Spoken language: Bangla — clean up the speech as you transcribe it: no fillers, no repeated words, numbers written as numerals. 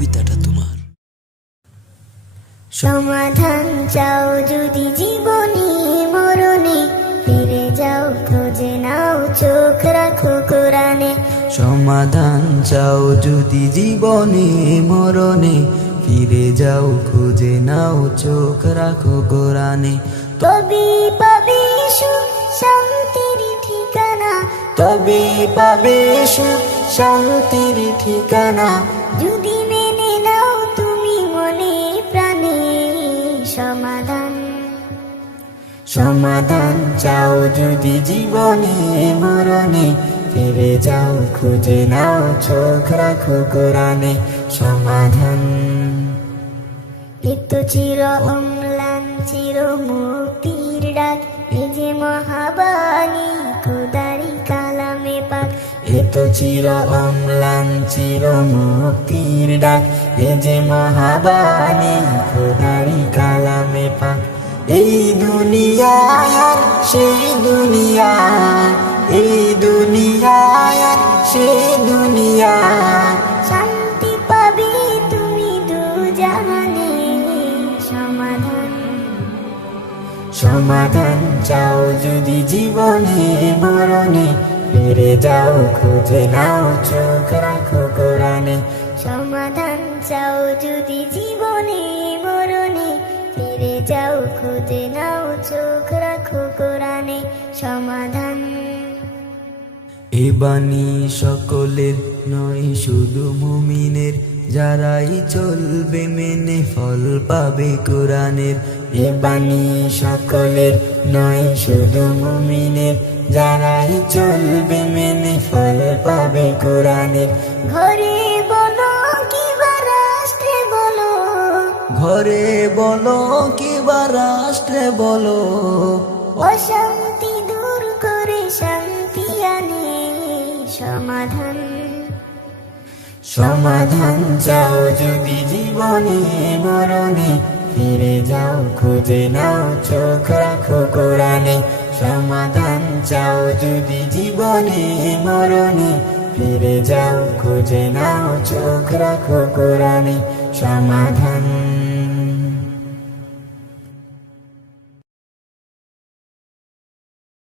কবিতাটা তোমার। সমাধান চাও যদি জীবনে মরণে, ফিরে যাও খুঁজে নাও চোখ রাখো কোরআনে। সমাধান চাও যদি জীবনে মরণে, ফিরে যাও খুঁজে নাও চোখ রাখো কোরআনে। তবে পাবে সুখ শান্তির ঠিকানা, তবে পাবে সুখ শান্তির ঠিকানা, যদি মেনে নাও তুমি মনে প্রাণে সমাধান। সমাধান চাও যদি জীবনে মরণে, ফিরে যাও খুঁজে নাও চোখ রাখো কোরআনে। সমাধান এত চির অম্লান চির মুক্তির ডাক, এ যে মহাবাণী খোদারি কালামে পাক। এত চির অম্লান চির মুক্তির ডাক, এ যে মহাবাণী খোদারি কালামে পাক। এই দুনিয়ায় আর সেই দুনিয়া, এই দুনিয়ায় আর সেই দুনিয়া, শান্তি পাবে তুমি দু জাহানে সমাধান। সমাধান চাও যদি জীবনে মরণে, ফিরে যাও খুঁজে নাও চোখ রাখো কোরআনে। সমাধান চাও যদি জীবনে মরণে, ফিরে যাও খুঁজে নাও চোখ রাখো কোরআনে সমাধান। এ বাণী সকলের নয় শুধু মুমিনের, যারাই চলবে মেনে ফল পাবে কোরআনের। এ বাণী সকলের নয় শুধু মুমিনের, যারাই চলবে মেনে ফল পাবে কোরআনের। ঘরে বলো কিবা রাষ্ট্রে বলো, ঘরে বলো কিবা রাষ্ট্রে বলো, অশান্তি দূর করে শান্তি আনে সমাধান। সমাধান চাও যদি জীবনে মরণে, ফিরে যাও খুঁজে নাও চোখ রাখো কোরআনে। সমাধান চাও যদি জীবনে মরণে, ফিরে যাও খুঁজে নাও চোখ রাখো কোরআনে। সমাধান।